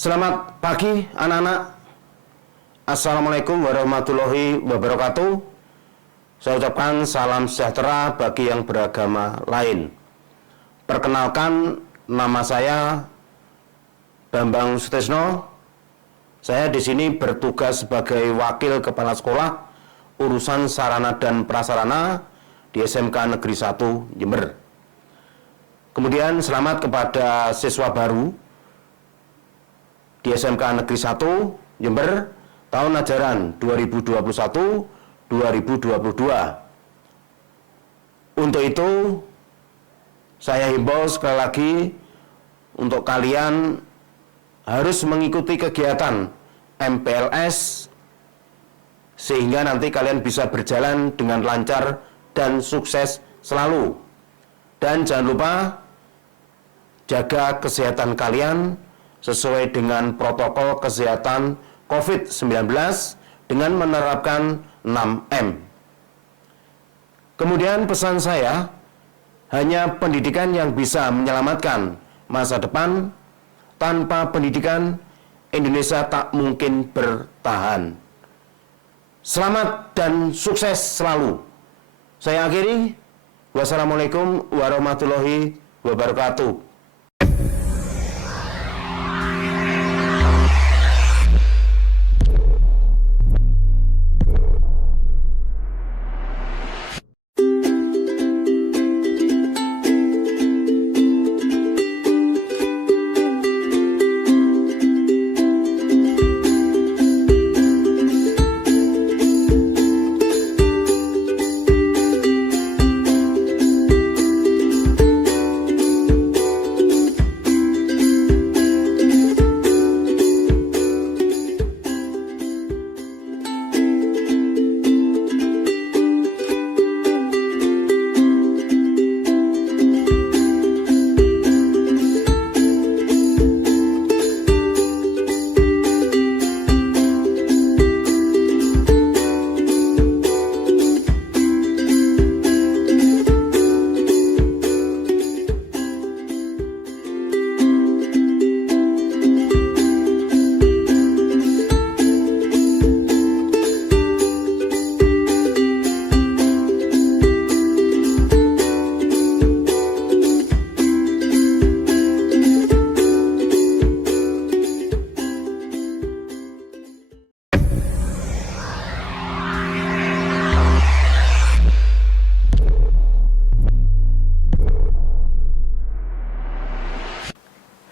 Selamat pagi anak-anak. Assalamualaikum warahmatullahi wabarakatuh. Saya ucapkan salam sejahtera bagi yang beragama lain. Perkenalkan, nama saya Bambang Sutrisno. Saya di sini bertugas sebagai wakil kepala sekolah urusan sarana dan prasarana di SMK Negeri 1 Jember. Kemudian selamat kepada siswa baru di SMK Negeri 1 Jember tahun ajaran 2021-2022. Untuk itu, saya himbau sekali lagi untuk kalian harus mengikuti kegiatan MPLS sehingga nanti kalian bisa berjalan dengan lancar dan sukses selalu. Dan jangan lupa jaga kesehatan kalian sesuai dengan protokol kesehatan COVID-19 dengan menerapkan 6M. Kemudian pesan saya, hanya pendidikan yang bisa menyelamatkan masa depan. Tanpa pendidikan, Indonesia tak mungkin bertahan. Selamat dan sukses selalu. Saya akhiri. Wassalamualaikum warahmatullahi wabarakatuh.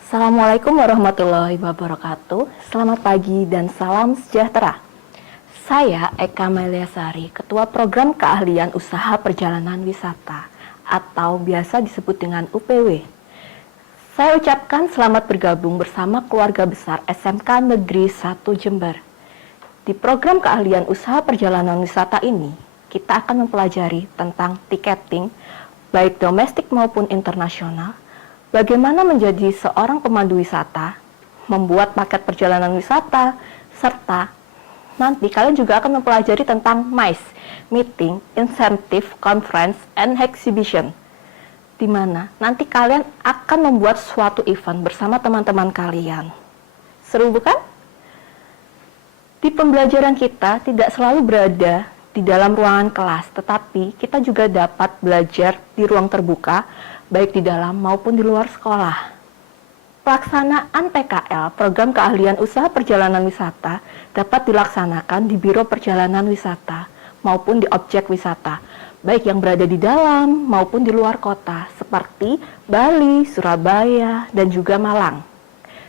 Assalamualaikum warahmatullahi wabarakatuh. Selamat pagi dan salam sejahtera. Saya Eka Meliasari, Ketua Program Keahlian Usaha Perjalanan Wisata atau biasa disebut dengan UPW. Saya ucapkan selamat bergabung bersama keluarga besar SMK Negeri 1 Jember. Di program Keahlian Usaha Perjalanan Wisata ini, kita akan mempelajari tentang tiketing, baik domestik maupun internasional, bagaimana menjadi seorang pemandu wisata, membuat paket perjalanan wisata, serta nanti kalian juga akan mempelajari tentang MICE, Meeting, Incentive, Conference, and Exhibition, di mana nanti kalian akan membuat suatu event bersama teman-teman kalian. Seru bukan? Di pembelajaran kita tidak selalu berada di dalam ruangan kelas, tetapi kita juga dapat belajar di ruang terbuka, baik di dalam maupun di luar sekolah. Pelaksanaan PKL, Program Keahlian Usaha Perjalanan Wisata, dapat dilaksanakan di Biro Perjalanan Wisata maupun di objek wisata, baik yang berada di dalam maupun di luar kota, seperti Bali, Surabaya, dan juga Malang.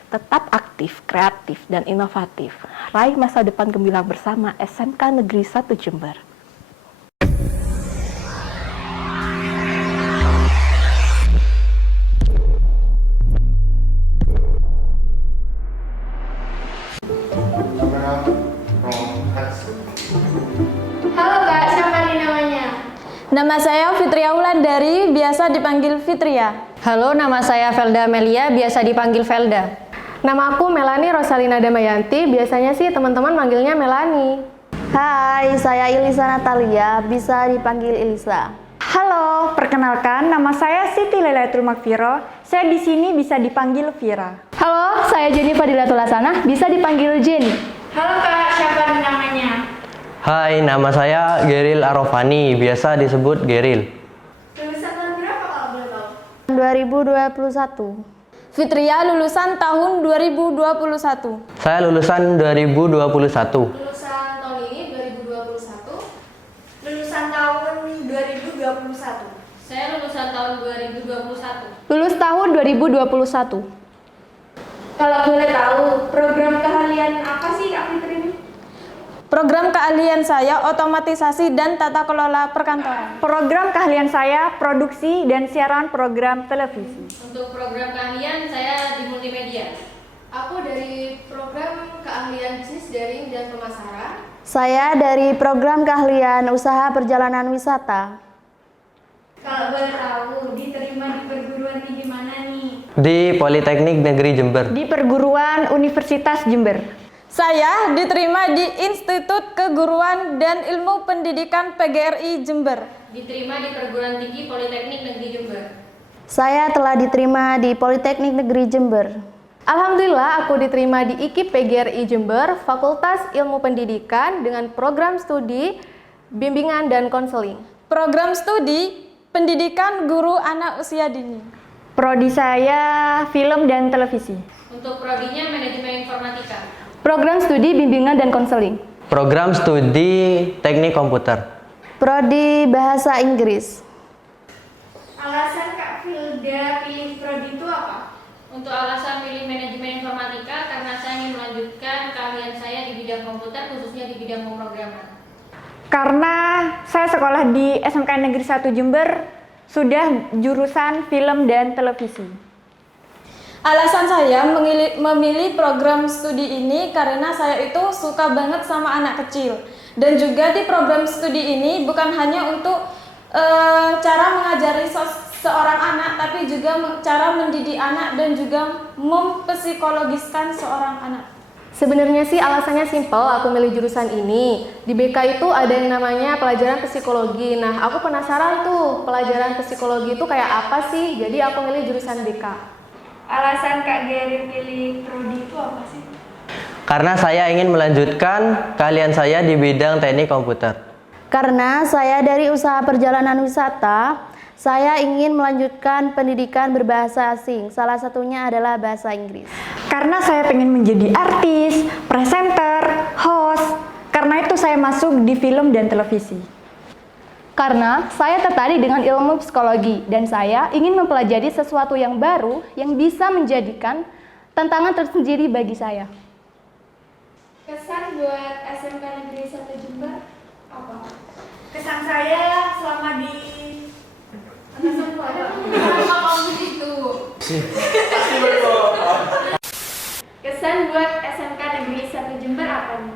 Tetap aktif, kreatif, dan inovatif. Raih masa depan gemilang bersama SMK Negeri 1 Jember. Halo Kak, siapa nih namanya? Nama saya Fitria Wulandari, biasa dipanggil Fitria. Halo, nama saya Velda Melia, biasa dipanggil Velda. Nama aku Melani Rosalina Damayanti, biasanya sih teman-teman manggilnya Melani. Hai, saya Ilisa Natalia, bisa dipanggil Ilisa. Halo, perkenalkan nama saya Siti Lailatul Makfiro. Saya di sini bisa dipanggil Vira. Halo, saya Jenny Fadilatul Hasanah, bisa dipanggil Jenny. Halo Kak, siapa namanya? Hai, nama saya Geril Arofani, biasa disebut Geril. Lulusan tahun berapa kalau boleh tahu? 2021. Fitria lulusan tahun 2021. Saya lulusan 2021. Lulusan tahun ini 2021. Lulusan tahun 2021. Saya lulusan tahun 2021. Lulus tahun 2021. Kalau boleh tahu, program keahlian apa sih Kak Fitri ini? Program keahlian saya otomatisasi dan tata kelola perkantoran. Program keahlian saya produksi dan siaran program televisi. Untuk program keahlian saya di multimedia. Aku dari program keahlian bisnis daring dan pemasaran. Saya dari program keahlian usaha perjalanan wisata. Kalau boleh tahu, diterima di perguruan tinggi mana nih? Di Politeknik Negeri Jember. Di perguruan Universitas Jember. Saya diterima di Institut Keguruan dan Ilmu Pendidikan PGRI Jember. Diterima di Perguruan Tinggi Politeknik Negeri Jember. Saya telah diterima di Politeknik Negeri Jember. Alhamdulillah, aku diterima di IKIP PGRI Jember, Fakultas Ilmu Pendidikan dengan program studi bimbingan dan konseling. Program studi Pendidikan Guru Anak Usia Dini. Prodi saya film dan televisi. Untuk prodinya manajemen informatika. Program studi bimbingan dan konseling. Program studi Teknik Komputer. Prodi Bahasa Inggris. Alasan Kak Filda pilih prodi itu apa? Untuk alasan pilih manajemen informatika karena saya ingin melanjutkan keahlian saya di bidang komputer, khususnya di bidang pemrograman. Karena saya sekolah di SMK Negeri 1 Jember, sudah jurusan film dan televisi. Alasan saya memilih program studi ini karena saya itu suka banget sama anak kecil. Dan juga di program studi ini bukan hanya untuk cara mengajari seorang anak, tapi juga cara mendidik anak dan juga mempsikologiskan seorang anak. Sebenarnya sih alasannya simpel, aku milih jurusan ini. Di BK itu ada yang namanya pelajaran psikologi. Nah, aku penasaran tuh, pelajaran psikologi itu kayak apa sih? Jadi aku milih jurusan BK. Alasan Kak Geri pilih prodi itu apa sih? Karena saya ingin melanjutkan keahlian saya di bidang teknik komputer. Karena saya dari usaha perjalanan wisata, saya ingin melanjutkan pendidikan berbahasa asing. Salah satunya adalah bahasa Inggris. Karena saya pengen menjadi artis, presenter, host. Karena itu saya masuk di film dan televisi. Karena saya tertarik dengan ilmu psikologi dan saya ingin mempelajari sesuatu yang baru yang bisa menjadikan tantangan tersendiri bagi saya. Kesan buat SMK Negeri 1 Jember apa? Kesan saya selama di kesan apa? Kesan buat SMK Negeri 1 Jember apa nih?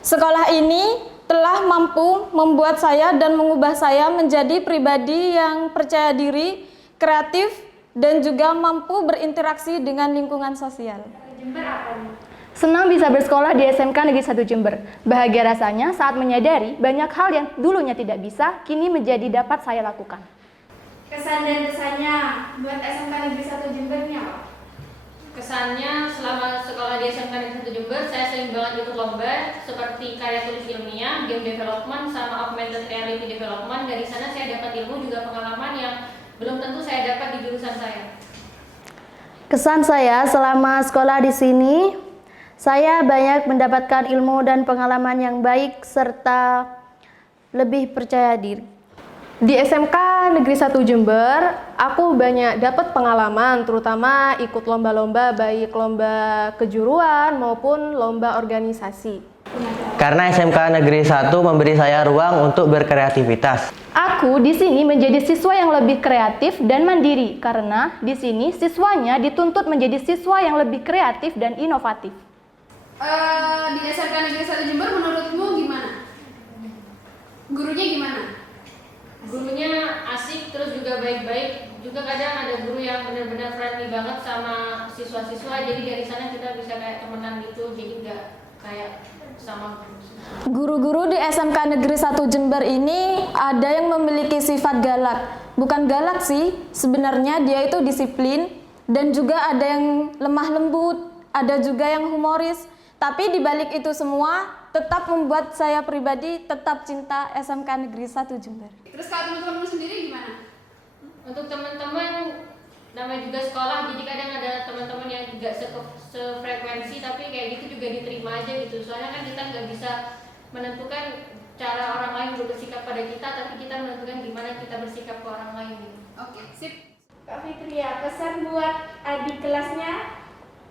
Sekolah ini telah mampu membuat saya dan mengubah saya menjadi pribadi yang percaya diri, kreatif, dan juga mampu berinteraksi dengan lingkungan sosial. Jember apa nih? Senang bisa bersekolah di SMK Negeri 1 Jember. Bahagia rasanya saat menyadari banyak hal yang dulunya tidak bisa, kini menjadi dapat saya lakukan. Kesan dan kesannya buat SMK Negeri 1 Jember ini apa? Kesannya selama sekolah di SMK Negeri 1 Jember, saya sering banget ikut lomba seperti karya tulis ilmiah, game development, sama augmented reality development. Dari sana saya dapat ilmu juga pengalaman yang belum tentu saya dapat di jurusan saya. Kesan saya selama sekolah di sini, saya banyak mendapatkan ilmu dan pengalaman yang baik serta lebih percaya diri. Di SMK Negeri 1 Jember, aku banyak dapat pengalaman, terutama ikut lomba-lomba, baik lomba kejuruan maupun lomba organisasi. Karena SMK Negeri 1 memberi saya ruang untuk berkreativitas. Aku di sini menjadi siswa yang lebih kreatif dan mandiri, karena di sini siswanya dituntut menjadi siswa yang lebih kreatif dan inovatif. Di SMK Negeri 1 Jember menurutmu gimana? Gurunya gimana? Gurunya asik, terus juga baik-baik. Juga kadang ada guru yang benar-benar friendly banget sama siswa-siswa. Jadi dari sana kita bisa kayak temenan gitu. Jadi nggak kayak sama Guru-guru di SMK Negeri 1 Jember ini ada yang memiliki sifat galak. Bukan galak sih, sebenarnya dia itu disiplin dan juga ada yang lemah lembut, ada juga yang humoris. Tapi di balik itu semua tetap membuat saya pribadi tetap cinta SMK Negeri 1 Jember. Terus kalau teman-teman sendiri gimana? untuk teman-teman namanya juga sekolah, jadi kadang ada teman-teman yang juga sefrekuensi tapi kayak gitu juga diterima aja gitu. Soalnya kan kita nggak bisa menentukan cara orang lain bersikap pada kita, tapi kita menentukan gimana kita bersikap ke orang lain gitu. Oke, sip. Kak Fitria, pesan buat adik kelasnya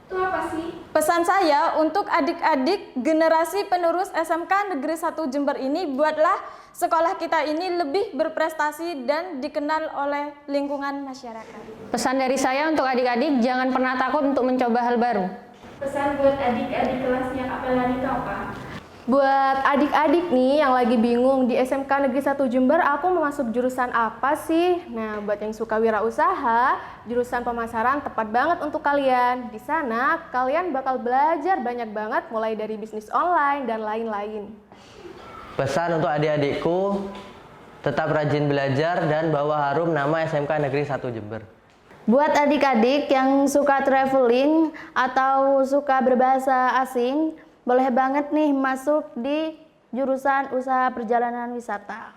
itu apa sih? Pesan saya untuk adik-adik generasi penerus SMK Negeri 1 Jember ini, buatlah sekolah kita ini lebih berprestasi dan dikenal oleh lingkungan masyarakat. Pesan dari saya untuk adik-adik, jangan pernah takut untuk mencoba hal baru. Pesan buat adik-adik kelasnya Kak Pelani itu apa? Buat adik-adik nih yang lagi bingung di SMK Negeri 1 Jember, aku mau masuk jurusan apa sih? Nah, buat yang suka wirausaha, jurusan pemasaran tepat banget untuk kalian. Di sana, kalian bakal belajar banyak banget mulai dari bisnis online dan lain-lain. Pesan untuk adik-adikku, tetap rajin belajar dan bawa harum nama SMK Negeri 1 Jember. Buat adik-adik yang suka traveling atau suka berbahasa asing, boleh banget nih masuk di jurusan usaha perjalanan wisata.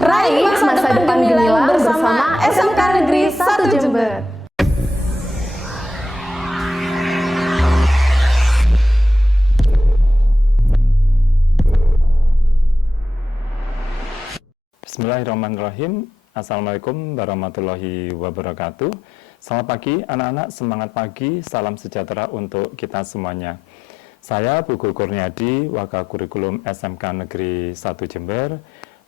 Raih masa depan gemilang bersama SMK Negeri 1 Jember. Bismillahirrahmanirrahim. Assalamualaikum warahmatullahi wabarakatuh. Selamat pagi anak-anak, semangat pagi, salam sejahtera untuk kita semuanya. Saya Bugul Kurniadi, Wakil Kurikulum SMK Negeri 1 Jember,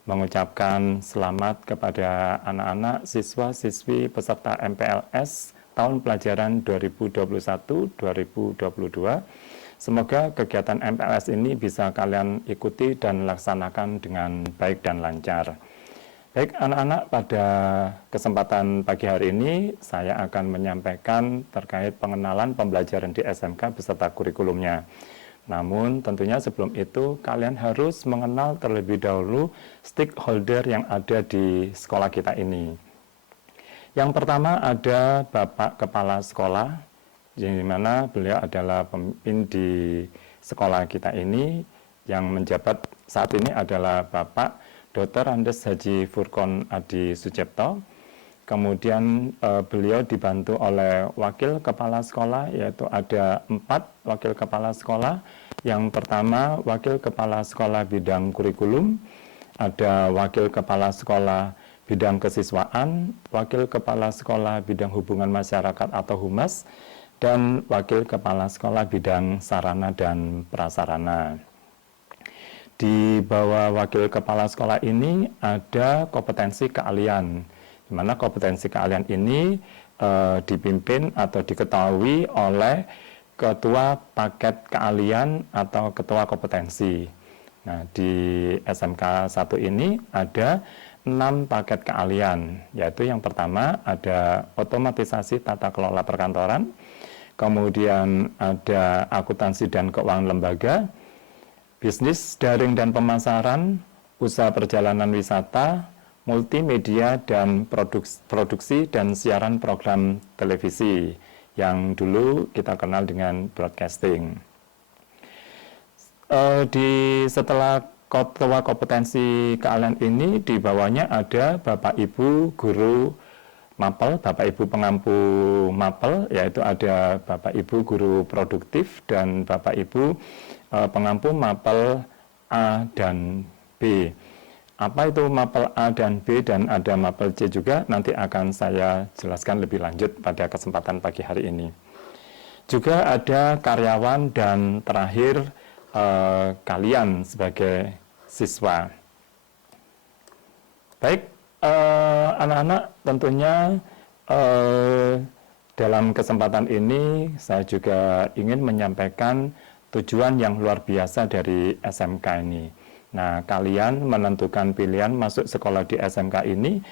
mengucapkan selamat kepada anak-anak siswa-siswi peserta MPLS tahun pelajaran 2021-2022. Semoga kegiatan MPLS ini bisa kalian ikuti dan laksanakan dengan baik dan lancar. Baik anak-anak, pada kesempatan pagi hari ini saya akan menyampaikan terkait pengenalan pembelajaran di SMK beserta kurikulumnya. Namun tentunya sebelum itu kalian harus mengenal terlebih dahulu stakeholder yang ada di sekolah kita ini. Yang pertama ada Bapak Kepala Sekolah, di mana beliau adalah pemimpin di sekolah kita ini. Yang menjabat saat ini adalah Bapak Dr. Andes Haji Furkon Adi Sucipto. Kemudian beliau dibantu oleh wakil kepala sekolah, yaitu ada 4 wakil kepala sekolah. Yang pertama wakil kepala sekolah bidang kurikulum, ada wakil kepala sekolah bidang kesiswaan, wakil kepala sekolah bidang hubungan masyarakat atau humas, dan wakil kepala sekolah bidang sarana dan prasarana. Di bawah wakil kepala sekolah ini ada kompetensi keahlian, di mana kompetensi keahlian ini dipimpin atau diketahui oleh ketua paket keahlian atau ketua kompetensi. Nah, di SMK 1 ini ada 6 paket keahlian, yaitu yang pertama ada otomatisasi tata kelola perkantoran, kemudian ada akuntansi dan keuangan lembaga, bisnis daring dan pemasaran, usaha perjalanan wisata, multimedia dan produksi dan siaran program televisi yang dulu kita kenal dengan broadcasting. Setelah ketua kompetensi keahlian ini, di bawahnya ada Bapak Ibu guru mapel, Bapak Ibu pengampu mapel, yaitu ada Bapak Ibu guru produktif dan Bapak Ibu pengampu mapel A dan B. Apa itu mapel A dan B dan ada mapel C juga, nanti akan saya jelaskan lebih lanjut pada kesempatan pagi hari ini. Juga ada karyawan dan terakhir kalian sebagai siswa. Baik, anak-anak, tentunya dalam kesempatan ini saya juga ingin menyampaikan tujuan yang luar biasa dari SMK ini. Nah, kalian menentukan pilihan masuk sekolah di SMK ini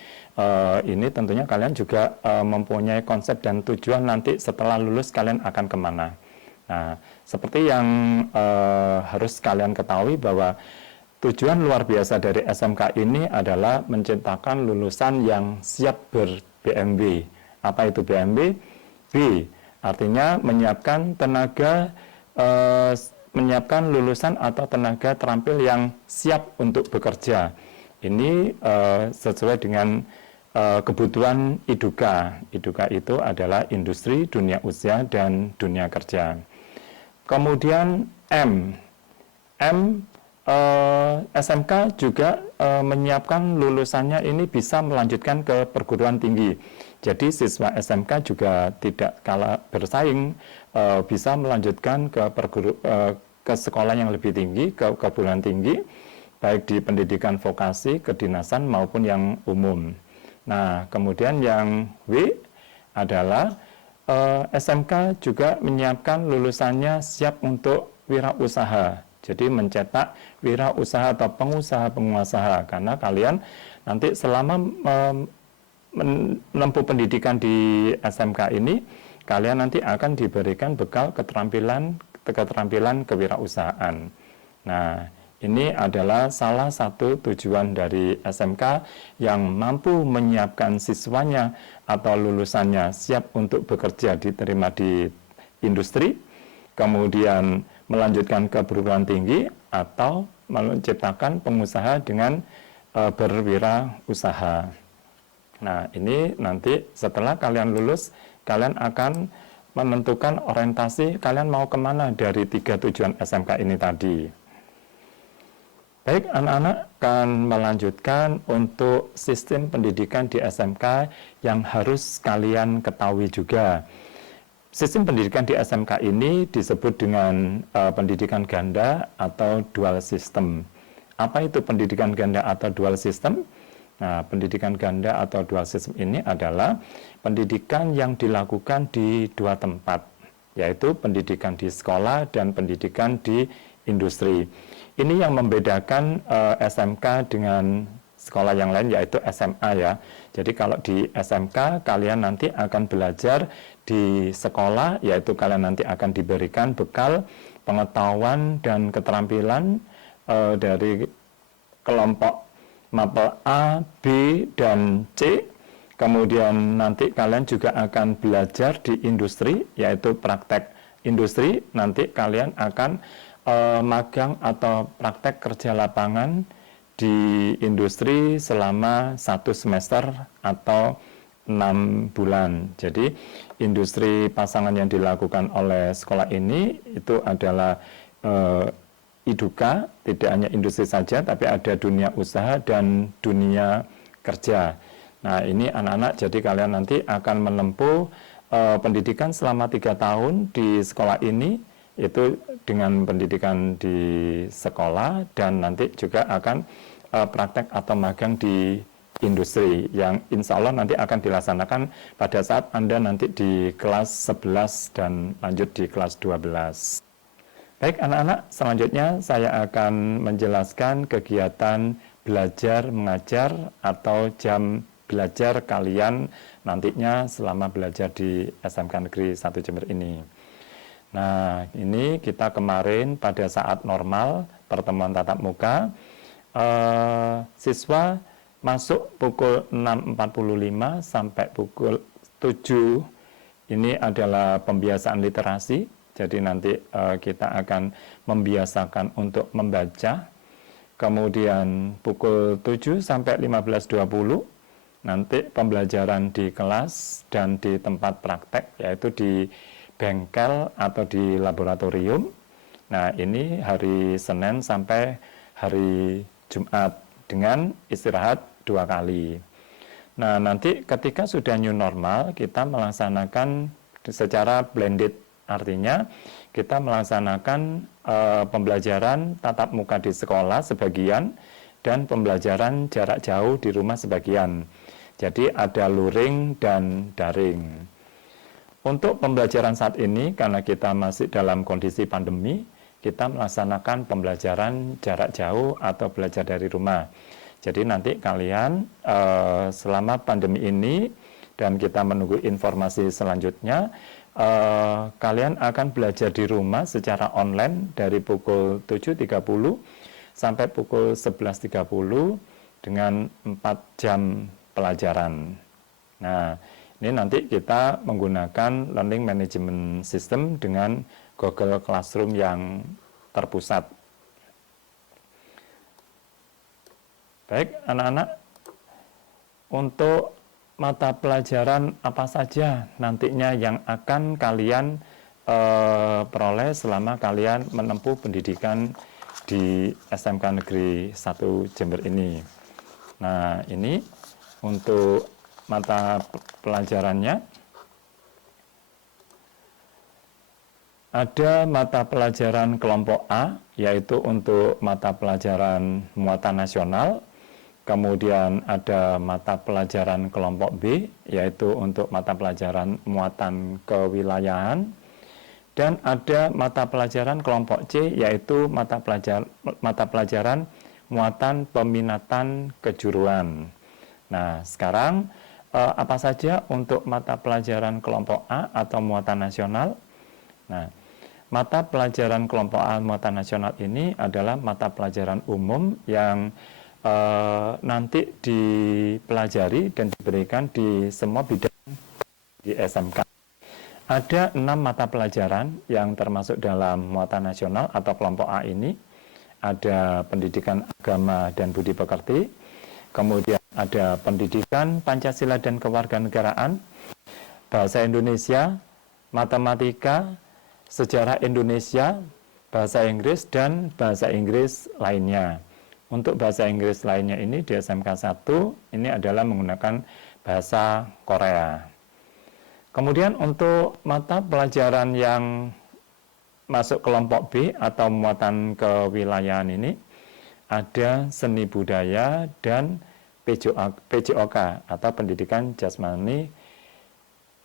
tentunya kalian juga mempunyai konsep dan tujuan nanti setelah lulus kalian akan kemana. Nah, seperti yang harus kalian ketahui bahwa tujuan luar biasa dari SMK ini adalah menciptakan lulusan yang siap ber-BMB. Apa itu BMB? B, artinya menyiapkan tenaga, menyiapkan lulusan atau tenaga terampil yang siap untuk bekerja. Ini sesuai dengan kebutuhan IDUKA. IDUKA itu adalah industri, dunia usaha, dan dunia kerja. Kemudian M, SMK juga menyiapkan lulusannya ini bisa melanjutkan ke perguruan tinggi. Jadi siswa SMK juga tidak kalah bersaing, bisa melanjutkan ke sekolah yang lebih tinggi, ke perguruan tinggi, baik di pendidikan vokasi, kedinasan maupun yang umum. Nah, kemudian yang W adalah SMK juga menyiapkan lulusannya siap untuk wirausaha. Jadi mencetak wirausaha atau pengusaha-pengusaha, karena kalian nanti selama menempuh pendidikan di SMK ini, kalian nanti akan diberikan bekal keterampilan kewirausahaan. Nah, ini adalah salah satu tujuan dari SMK yang mampu menyiapkan siswanya atau lulusannya siap untuk bekerja diterima di industri, kemudian melanjutkan ke perguruan tinggi atau menciptakan pengusaha dengan berwirausaha. Nah, ini nanti setelah kalian lulus, kalian akan menentukan orientasi kalian mau kemana dari 3 tujuan SMK ini tadi. Baik, anak-anak akan melanjutkan untuk sistem pendidikan di SMK yang harus kalian ketahui juga. Sistem pendidikan di SMK ini disebut dengan pendidikan ganda atau dual system. Apa itu pendidikan ganda atau dual system? Nah, pendidikan ganda atau dual system ini adalah pendidikan yang dilakukan di 2 tempat, yaitu pendidikan di sekolah dan pendidikan di industri. Ini yang membedakan SMK dengan sekolah yang lain, yaitu SMA ya. Jadi kalau di SMK kalian nanti akan belajar di sekolah, yaitu kalian nanti akan diberikan bekal pengetahuan dan keterampilan dari kelompok mapel A, B, dan C. Kemudian nanti kalian juga akan belajar di industri, yaitu praktek industri. Nanti kalian akan magang atau praktek kerja lapangan di industri selama 1 semester atau 6 bulan. Jadi industri pasangan yang dilakukan oleh sekolah ini itu adalah IDUKA, tidak hanya industri saja, tapi ada dunia usaha dan dunia kerja. Nah, ini anak-anak, jadi kalian nanti akan menempuh pendidikan selama 3 tahun di sekolah ini, itu dengan pendidikan di sekolah, dan nanti juga akan praktek atau magang di industri yang insya Allah nanti akan dilaksanakan pada saat Anda nanti di kelas 11 dan lanjut di kelas 12. Baik anak-anak, selanjutnya saya akan menjelaskan kegiatan belajar mengajar atau jam belajar kalian nantinya selama belajar di SMK Negeri 1 Jember ini. Nah, ini kita kemarin pada saat normal pertemuan tatap muka, siswa masuk pukul 6.45 sampai pukul 7. Ini adalah pembiasaan literasi. Jadi nanti kita akan membiasakan untuk membaca. Kemudian pukul 7 sampai 15.20 nanti pembelajaran di kelas dan di tempat praktek, yaitu di bengkel atau di laboratorium. Nah, ini hari Senin sampai hari Jumat dengan istirahat 2 kali. Nah, nanti ketika sudah new normal, kita melaksanakan secara blended. Artinya kita melaksanakan pembelajaran tatap muka di sekolah sebagian dan pembelajaran jarak jauh di rumah sebagian. Jadi ada luring dan daring. Untuk pembelajaran saat ini, karena kita masih dalam kondisi pandemi, kita melaksanakan pembelajaran jarak jauh atau belajar dari rumah. Jadi nanti kalian selama pandemi ini dan kita menunggu informasi selanjutnya, kalian akan belajar di rumah secara online dari pukul 7.30 sampai pukul 11.30 dengan 4 jam pelajaran. Nah, ini nanti kita menggunakan learning management system dengan Google Classroom yang terpusat. Baik, anak-anak, untuk mata pelajaran apa saja nantinya yang akan kalian peroleh selama kalian menempuh pendidikan di SMK Negeri 1 Jember ini. Nah, ini untuk mata pelajarannya. Ada mata pelajaran kelompok A, yaitu untuk mata pelajaran muatan nasional. Kemudian ada mata pelajaran kelompok B, yaitu untuk mata pelajaran muatan kewilayahan. Dan ada mata pelajaran kelompok C, yaitu mata pelajaran muatan peminatan kejuruan. Nah, sekarang apa saja untuk mata pelajaran kelompok A atau muatan nasional? Nah, mata pelajaran kelompok A muatan nasional ini adalah mata pelajaran umum yang nanti dipelajari dan diberikan di semua bidang di SMK. Ada 6 mata pelajaran yang termasuk dalam muatan nasional atau kelompok A ini. Ada pendidikan agama dan budi pekerti, kemudian ada pendidikan Pancasila dan kewarganegaraan, bahasa Indonesia, matematika, sejarah Indonesia, bahasa Inggris, dan bahasa Inggris lainnya. Untuk bahasa Inggris lainnya ini di SMK 1 ini adalah menggunakan bahasa Korea. Kemudian untuk mata pelajaran yang masuk kelompok B atau muatan kewilayahan ini ada seni budaya dan PJOK atau pendidikan jasmani,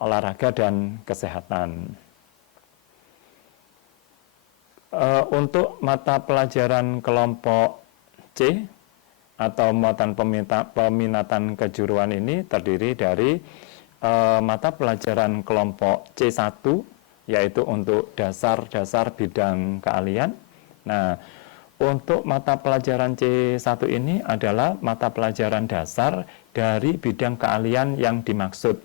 olahraga, dan kesehatan. Untuk mata pelajaran kelompok C atau muatan peminatan kejuruan ini terdiri dari mata pelajaran kelompok C1, yaitu untuk dasar-dasar bidang keahlian. Nah, untuk mata pelajaran C1 ini adalah mata pelajaran dasar dari bidang keahlian yang dimaksud.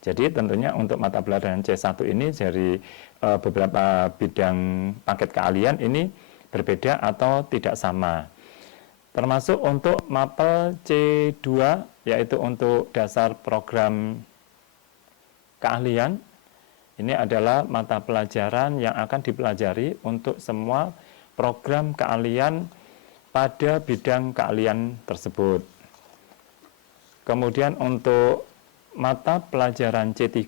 Jadi tentunya untuk mata pelajaran C1 ini dari beberapa bidang paket keahlian ini berbeda atau tidak sama. Termasuk untuk mapel C2, yaitu untuk dasar program keahlian. Ini adalah mata pelajaran yang akan dipelajari untuk semua program keahlian pada bidang keahlian tersebut. Kemudian untuk mata pelajaran C3,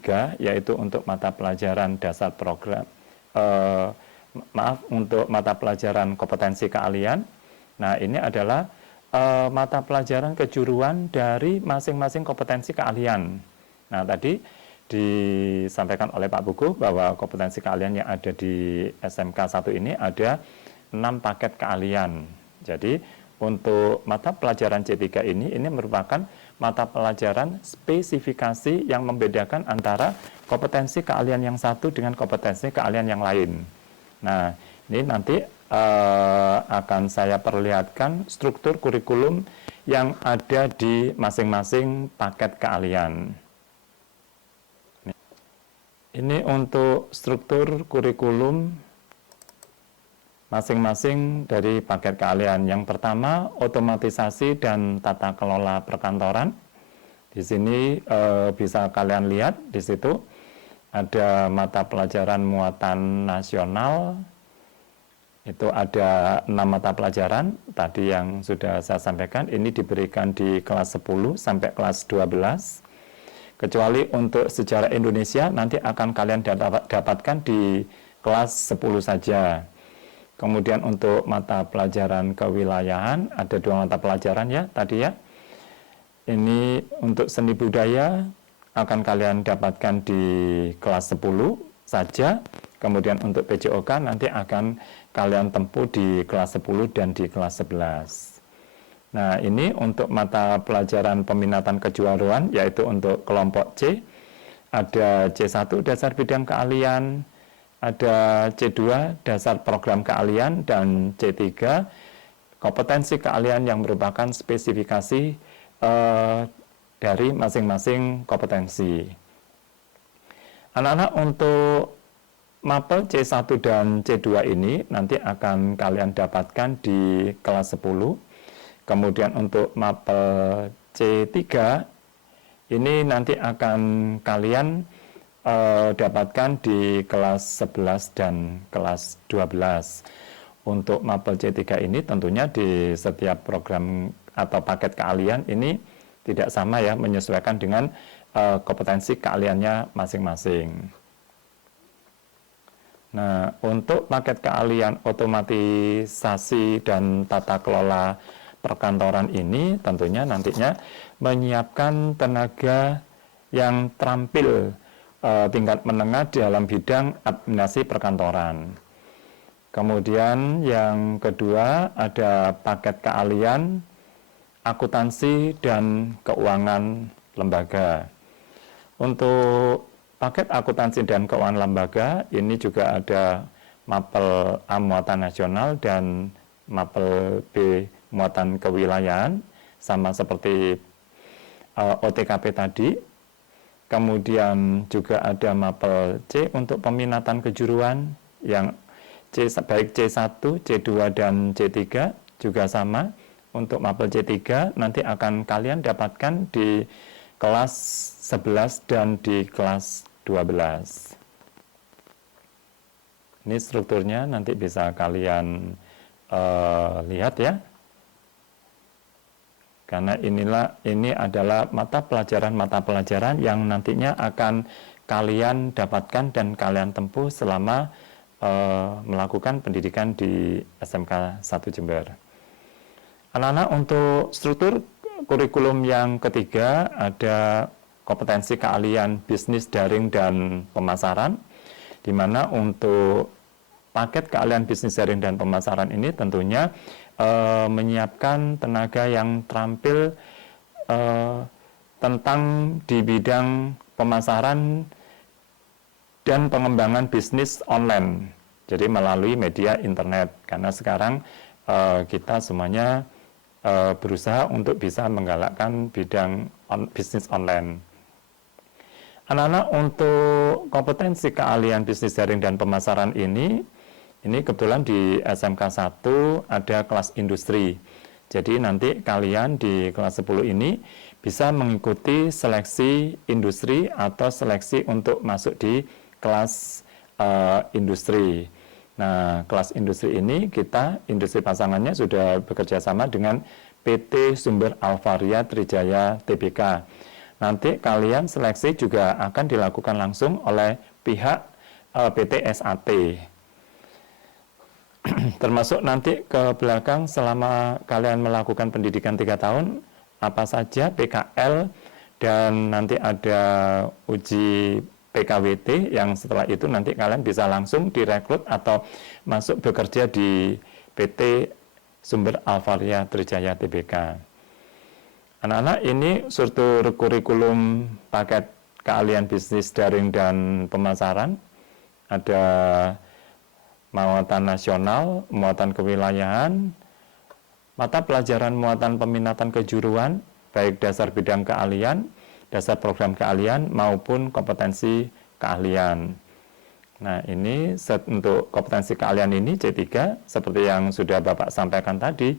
yaitu untuk mata pelajaran dasar program, untuk mata pelajaran kompetensi keahlian. Nah, ini adalah mata pelajaran kejuruan dari masing-masing kompetensi keahlian. Nah, tadi disampaikan oleh Pak Buku bahwa kompetensi keahlian yang ada di SMK 1 ini ada 6 paket keahlian. Jadi, untuk mata pelajaran C3 ini merupakan mata pelajaran spesifikasi yang membedakan antara kompetensi keahlian yang satu dengan kompetensi keahlian yang lain. Nah, ini nanti akan saya perlihatkan struktur kurikulum yang ada di masing-masing paket keahlian. Ini untuk struktur kurikulum masing-masing dari paket keahlian. Yang pertama, otomatisasi dan tata kelola perkantoran. Di sini bisa kalian lihat di situ ada mata pelajaran muatan nasional. Itu ada 6 mata pelajaran tadi yang sudah saya sampaikan. Ini diberikan di kelas 10 sampai kelas 12. Kecuali untuk sejarah Indonesia nanti akan kalian dapatkan di kelas 10 saja. Kemudian untuk mata pelajaran kewilayahan ada 2 mata pelajaran ya tadi ya. Ini untuk seni budaya akan kalian dapatkan di kelas 10 saja. Kemudian untuk PJOK nanti akan kalian tempuh di kelas 10 dan di kelas 11. Nah, ini untuk mata pelajaran peminatan kejuruan, yaitu untuk kelompok C, ada C1 dasar bidang keahlian, ada C2 dasar program keahlian, dan C3 kompetensi keahlian yang merupakan spesifikasi dari masing-masing kompetensi. Anak-anak, untuk mapel C1 dan C2 ini nanti akan kalian dapatkan di kelas 10. Kemudian untuk mapel C3 ini nanti akan kalian dapatkan di kelas 11 dan kelas 12. Untuk mapel C3 ini tentunya di setiap program atau paket keahlian ini tidak sama ya, menyesuaikan dengan kompetensi keahliannya masing-masing. Nah, untuk paket keahlian otomatisasi dan tata kelola perkantoran ini tentunya nantinya menyiapkan tenaga yang terampil tingkat menengah dalam bidang administrasi perkantoran. Kemudian yang kedua ada paket keahlian akuntansi dan keuangan lembaga. Untuk paket akuntansi dan keuangan lembaga ini juga ada mapel A muatan nasional dan mapel B muatan kewilayahan, sama seperti OTKP tadi. Kemudian juga ada mapel C untuk peminatan kejuruan, yang baik C1, C2 dan C3 juga sama. Untuk mapel C3 nanti akan kalian dapatkan di kelas 11 dan di kelas 12. Ini strukturnya nanti bisa kalian lihat ya. Karena ini adalah mata pelajaran yang nantinya akan kalian dapatkan dan kalian tempuh selama melakukan pendidikan di SMK 1 Jember. Anak-anak, untuk struktur kurikulum yang ketiga ada kompetensi keahlian bisnis daring dan pemasaran, di mana untuk paket keahlian bisnis daring dan pemasaran ini tentunya menyiapkan tenaga yang terampil tentang di bidang pemasaran dan pengembangan bisnis online, jadi melalui media internet, karena sekarang kita semuanya berusaha untuk bisa menggalakkan bidang bisnis online. Anak-anak, untuk kompetensi keahlian bisnis daring dan pemasaran ini kebetulan di SMK 1 ada kelas industri. Jadi nanti kalian di kelas 10 ini bisa mengikuti seleksi industri atau seleksi untuk masuk di kelas industri. Nah, kelas industri ini industri pasangannya sudah bekerja sama dengan PT Sumber Alvaria Trijaya Tbk. Nanti kalian seleksi juga akan dilakukan langsung oleh pihak PT SAT. Termasuk nanti ke belakang selama kalian melakukan pendidikan 3 tahun, apa saja PKL, dan nanti ada uji PKWT yang setelah itu nanti kalian bisa langsung direkrut atau masuk bekerja di PT Sumber Alvaria Trijaya Tbk. Anak-anak, ini struktur kurikulum paket keahlian bisnis daring dan pemasaran. Ada muatan nasional, muatan kewilayahan, mata pelajaran muatan peminatan kejuruan, baik dasar bidang keahlian, dasar program keahlian maupun kompetensi keahlian. Nah, ini untuk kompetensi keahlian ini C3 seperti yang sudah Bapak sampaikan tadi,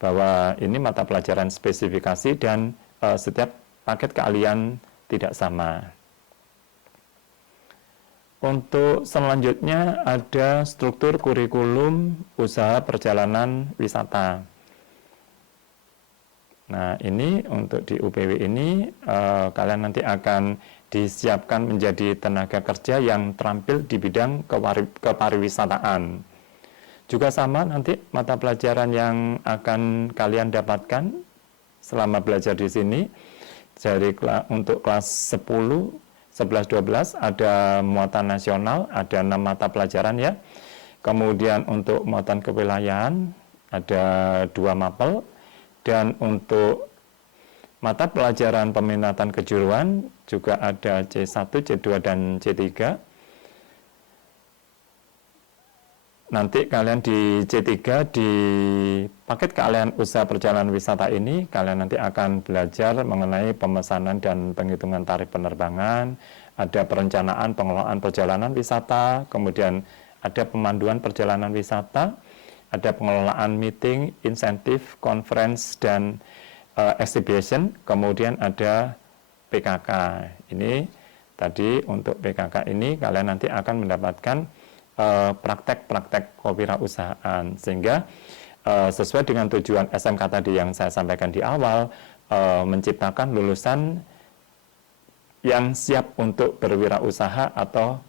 bahwa ini mata pelajaran spesifikasi dan setiap paket keahlian tidak sama. Untuk selanjutnya ada struktur kurikulum usaha perjalanan wisata. Nah, ini untuk di UPW ini kalian nanti akan disiapkan menjadi tenaga kerja yang terampil di bidang kepariwisataan. Juga sama nanti mata pelajaran yang akan kalian dapatkan selama belajar di sini. Jadi untuk kelas 10, 11, 12 ada muatan nasional, ada 6 mata pelajaran ya. Kemudian untuk muatan kewilayahan ada 2 mapel. Dan untuk Mata pelajaran peminatan kejuruan juga ada C1, C2, dan C3. Nanti kalian di C3 di paket keahlian usaha perjalanan wisata ini, kalian nanti akan belajar mengenai pemesanan dan penghitungan tarif penerbangan, ada perencanaan pengelolaan perjalanan wisata, kemudian ada pemanduan perjalanan wisata, ada pengelolaan meeting, insentif, conference, dan exhibition, kemudian ada PKK. Ini tadi untuk PKK ini kalian nanti akan mendapatkan praktek-praktek kewirausahaan, sehingga sesuai dengan tujuan SMK tadi yang saya sampaikan di awal, menciptakan lulusan yang siap untuk berwirausaha atau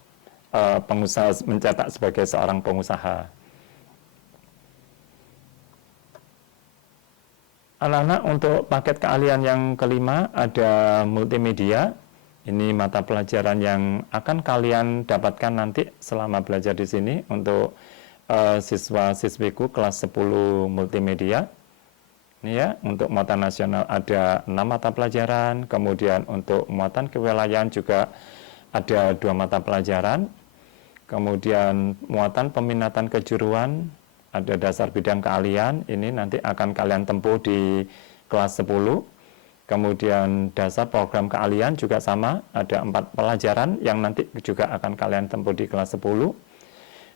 pengusaha, mencetak sebagai seorang pengusaha. Anak-anak, untuk paket keahlian yang kelima ada multimedia. Ini mata pelajaran yang akan kalian dapatkan nanti selama belajar di sini untuk siswa-siswiku kelas 10 multimedia. Ini ya, untuk muatan nasional ada 6 mata pelajaran, kemudian untuk muatan kewilayahan juga ada 2 mata pelajaran, kemudian muatan peminatan kejuruan ada dasar bidang keahlian, ini nanti akan kalian tempuh di kelas 10. Kemudian dasar program keahlian juga sama, ada 4 pelajaran yang nanti juga akan kalian tempuh di kelas 10.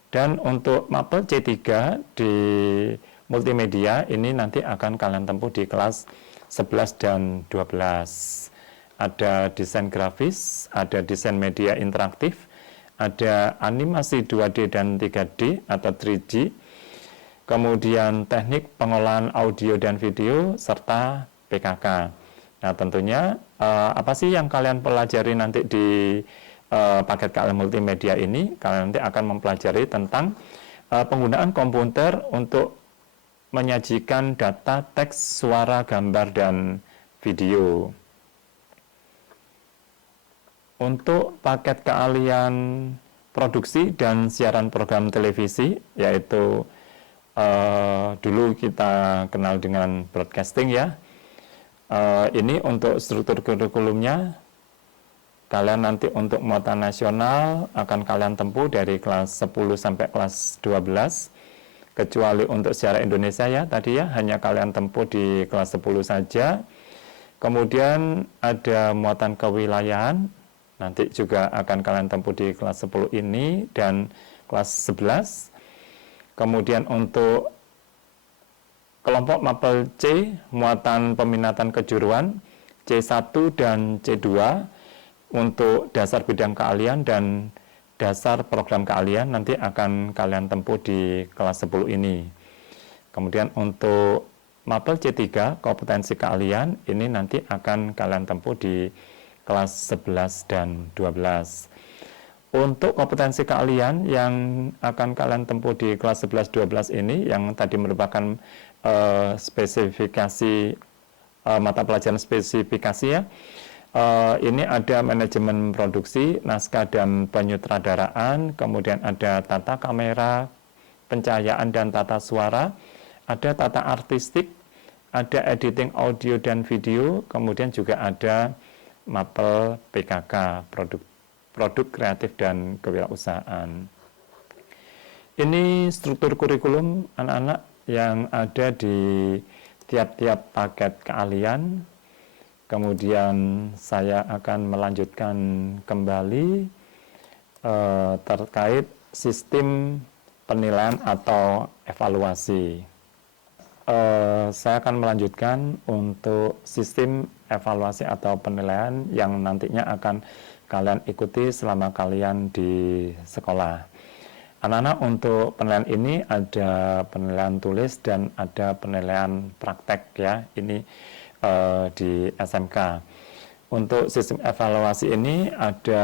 Dan untuk mapel C3 di multimedia ini nanti akan kalian tempuh di kelas 11 dan 12. Ada desain grafis, ada desain media interaktif, ada animasi 2D dan 3D atau 3D, kemudian teknik pengolahan audio dan video, serta PKK. Nah, tentunya apa sih yang kalian pelajari nanti di paket keahlian multimedia ini? Kalian nanti akan mempelajari tentang penggunaan komputer untuk menyajikan data, teks, suara, gambar, dan video. Untuk paket keahlian produksi dan siaran program televisi, yaitu dulu kita kenal dengan broadcasting ya. Ini untuk struktur kurikulumnya, kalian nanti untuk muatan nasional akan kalian tempuh dari kelas 10 sampai kelas 12, kecuali untuk sejarah Indonesia ya tadi ya, hanya kalian tempuh di kelas 10 saja. Kemudian ada muatan kewilayahan, nanti juga akan kalian tempuh di kelas 10 ini dan kelas 11. Kemudian untuk kelompok mapel C, muatan peminatan kejuruan, C1 dan C2 untuk dasar bidang keahlian dan dasar program keahlian nanti akan kalian tempuh di kelas 10 ini. Kemudian untuk mapel C3, kompetensi keahlian, ini nanti akan kalian tempuh di kelas 11 dan 12. Untuk kompetensi keahlian yang akan kalian tempuh di kelas 11-12 ini, yang tadi merupakan spesifikasi mata pelajaran spesifikasi ya, ini ada manajemen produksi, naskah dan penyutradaraan, kemudian ada tata kamera, pencahayaan dan tata suara, ada tata artistik, ada editing audio dan video, kemudian juga ada mapel PKK, produk kreatif dan kewirausahaan. Ini struktur kurikulum anak-anak yang ada di tiap-tiap paket keahlian. Kemudian saya akan melanjutkan kembali terkait sistem penilaian atau evaluasi. Saya akan melanjutkan untuk sistem evaluasi atau penilaian yang nantinya akan kalian ikuti selama kalian di sekolah. Anak-anak, untuk penilaian ini ada penilaian tulis dan ada penilaian praktek ya, ini di SMK. Untuk sistem evaluasi ini ada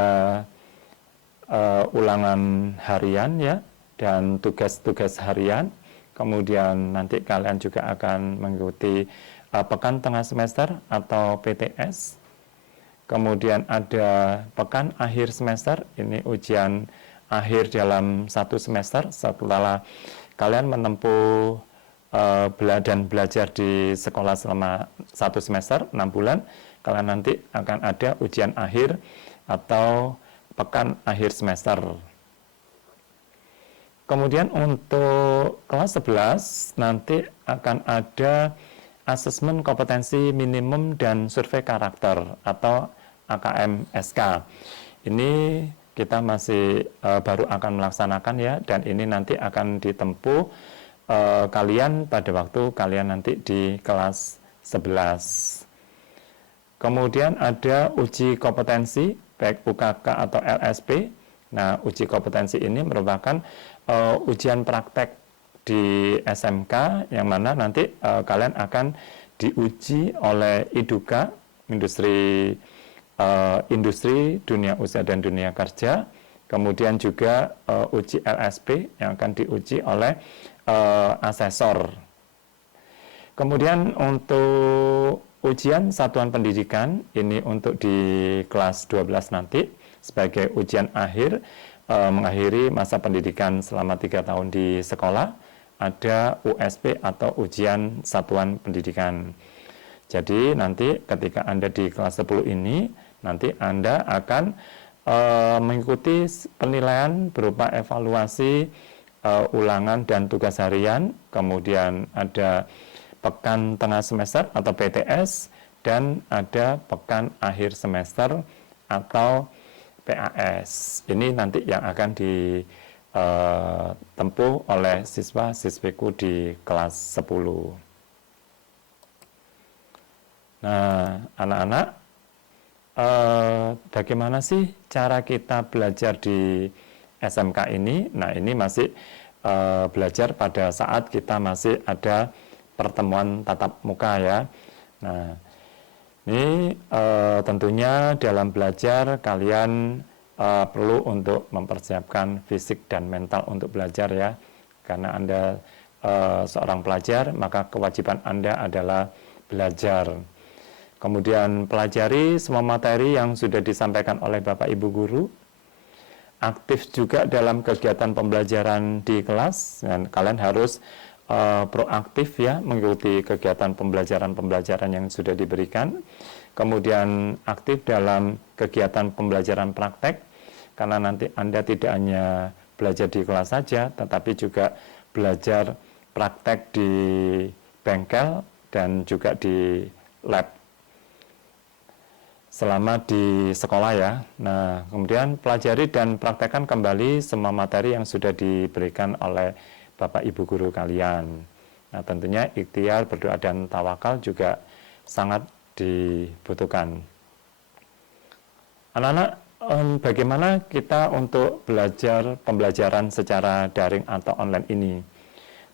ulangan harian ya, dan tugas-tugas harian. Kemudian nanti kalian juga akan mengikuti pekan tengah semester atau PTS. Kemudian ada pekan akhir semester, ini ujian akhir dalam 1 semester setelah kalian menempuh dan belajar di sekolah selama 1 semester 6 bulan, kalian nanti akan ada ujian akhir atau pekan akhir semester. Kemudian untuk kelas 11 nanti akan ada asesmen kompetensi minimum dan survei karakter atau AKM-SK. Ini kita masih baru akan melaksanakan ya, dan ini nanti akan ditempuh kalian pada waktu kalian nanti di kelas 11. Kemudian ada uji kompetensi baik UKK atau LSP. Nah, uji kompetensi ini merupakan ujian praktek di SMK yang mana nanti kalian akan diuji oleh IDUKA, industri dunia usaha dan dunia kerja. Kemudian juga uji LSP yang akan diuji oleh asesor. Kemudian untuk ujian satuan pendidikan ini untuk di kelas 12 nanti sebagai ujian akhir mengakhiri masa pendidikan selama 3 tahun di sekolah, ada USP atau ujian satuan pendidikan. Jadi nanti ketika Anda di kelas 10 ini, nanti Anda akan mengikuti penilaian berupa evaluasi ulangan dan tugas harian, kemudian ada pekan tengah semester atau PTS, dan ada pekan akhir semester atau PAS. Ini nanti yang akan ditempuh oleh siswa-siswiku di kelas 10. Nah, anak-anak, bagaimana sih cara kita belajar di SMK ini? Nah, ini masih belajar pada saat kita masih ada pertemuan tatap muka ya. Nah, ini tentunya dalam belajar kalian perlu untuk mempersiapkan fisik dan mental untuk belajar ya. Karena Anda seorang pelajar, maka kewajiban Anda adalah belajar. Kemudian pelajari semua materi yang sudah disampaikan oleh Bapak Ibu Guru. Aktif juga dalam kegiatan pembelajaran di kelas, dan kalian harus proaktif ya mengikuti kegiatan pembelajaran yang sudah diberikan. Kemudian aktif dalam kegiatan pembelajaran praktek, karena nanti Anda tidak hanya belajar di kelas saja, tetapi juga belajar praktek di bengkel dan juga di lab selama di sekolah ya. Nah, kemudian pelajari dan praktekkan kembali semua materi yang sudah diberikan oleh Bapak Ibu Guru kalian. Nah, tentunya ikhtiar, berdoa, dan tawakal juga sangat dibutuhkan. Anak-anak, bagaimana kita untuk belajar pembelajaran secara daring atau online ini?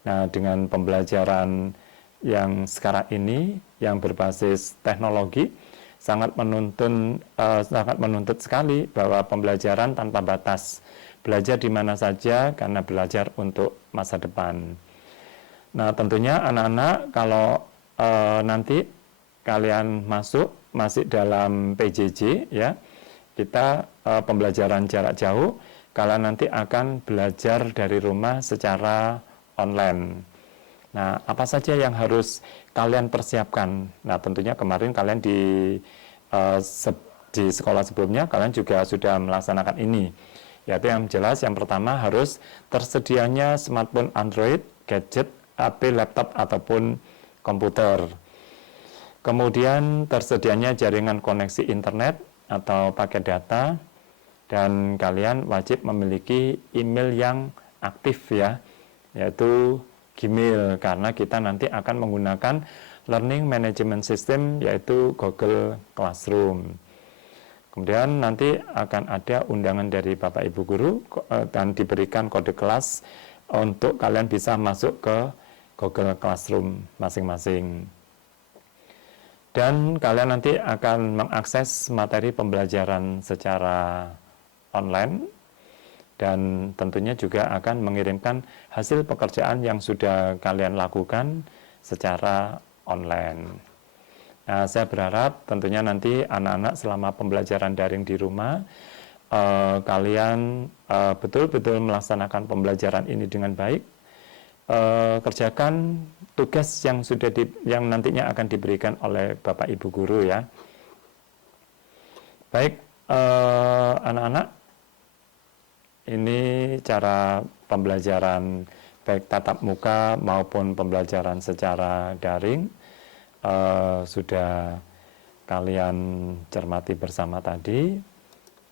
Nah, dengan pembelajaran yang sekarang ini, yang berbasis teknologi, sangat menuntut sekali bahwa pembelajaran tanpa batas. Belajar di mana saja karena belajar untuk masa depan. Nah, tentunya anak-anak kalau nanti kalian masih dalam PJJ ya, kita pembelajaran jarak jauh, kalian nanti akan belajar dari rumah secara online. Nah, apa saja yang harus kalian persiapkan? Nah, tentunya kemarin kalian di sekolah sebelumnya kalian juga sudah melaksanakan ini. Yaitu yang jelas, yang pertama harus tersedianya smartphone Android, gadget, HP, laptop, ataupun komputer. Kemudian tersedianya jaringan koneksi internet atau paket data, dan kalian wajib memiliki email yang aktif ya, yaitu Gmail, karena kita nanti akan menggunakan Learning Management System yaitu Google Classroom. Kemudian nanti akan ada undangan dari Bapak Ibu Guru dan diberikan kode kelas untuk kalian bisa masuk ke Google Classroom masing-masing. Dan kalian nanti akan mengakses materi pembelajaran secara online, dan tentunya juga akan mengirimkan hasil pekerjaan yang sudah kalian lakukan secara online. Nah, saya berharap tentunya nanti anak-anak selama pembelajaran daring di rumah, kalian betul-betul melaksanakan pembelajaran ini dengan baik, kerjakan tugas yang yang nantinya akan diberikan oleh Bapak Ibu guru ya. Baik, anak-anak, ini cara pembelajaran baik tatap muka maupun pembelajaran secara daring sudah kalian cermati bersama tadi.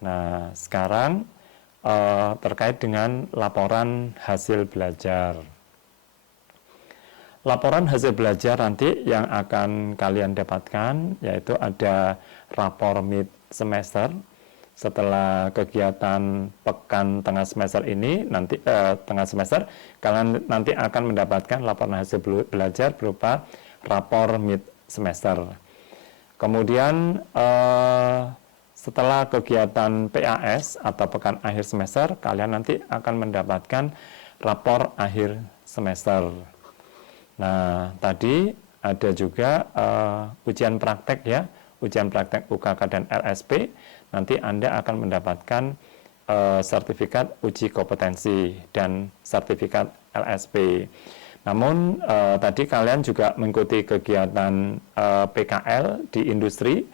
Nah, sekarang terkait dengan laporan hasil belajar. Laporan hasil belajar nanti yang akan kalian dapatkan yaitu ada rapor mid semester. Setelah kegiatan pekan tengah semester ini, nanti tengah semester, kalian nanti akan mendapatkan laporan hasil belajar berupa rapor mid semester. Kemudian setelah kegiatan PAS atau pekan akhir semester, kalian nanti akan mendapatkan rapor akhir semester. Nah, tadi ada juga ujian praktek ya, ujian praktek UKK dan LSP. Nanti Anda akan mendapatkan sertifikat uji kompetensi dan sertifikat LSP. Namun tadi kalian juga mengikuti kegiatan PKL di industri,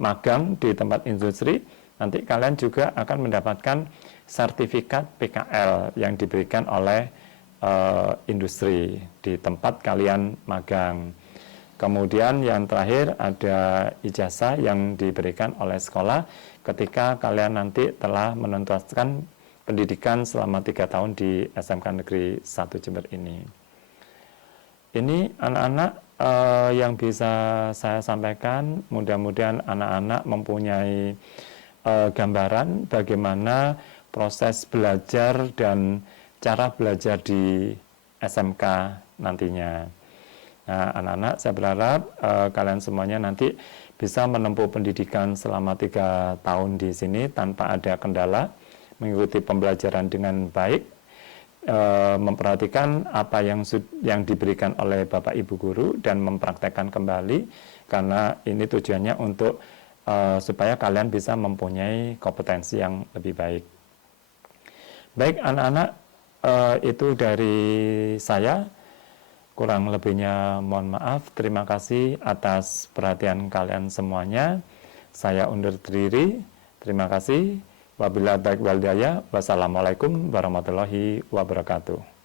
magang di tempat industri. Nanti kalian juga akan mendapatkan sertifikat PKL yang diberikan oleh industri di tempat kalian magang. Kemudian yang terakhir ada ijazah yang diberikan oleh sekolah ketika kalian nanti telah menuntaskan pendidikan selama 3 tahun di SMK Negeri 1 Jember ini. Ini anak-anak yang bisa saya sampaikan. Mudah-mudahan anak-anak mempunyai gambaran bagaimana proses belajar dan cara belajar di SMK nantinya. Nah, anak-anak, saya berharap kalian semuanya nanti bisa menempuh pendidikan selama 3 tahun di sini tanpa ada kendala, mengikuti pembelajaran dengan baik, memperhatikan apa yang diberikan oleh Bapak Ibu guru dan mempraktekkan kembali, karena ini tujuannya untuk supaya kalian bisa mempunyai kompetensi yang lebih baik. Baik anak-anak, itu dari saya. Kurang lebihnya mohon maaf. Terima kasih atas perhatian kalian semuanya. Saya undur diri. Terima kasih. Wabillahi taufiq wal hidayah. Wassalamualaikum warahmatullahi wabarakatuh.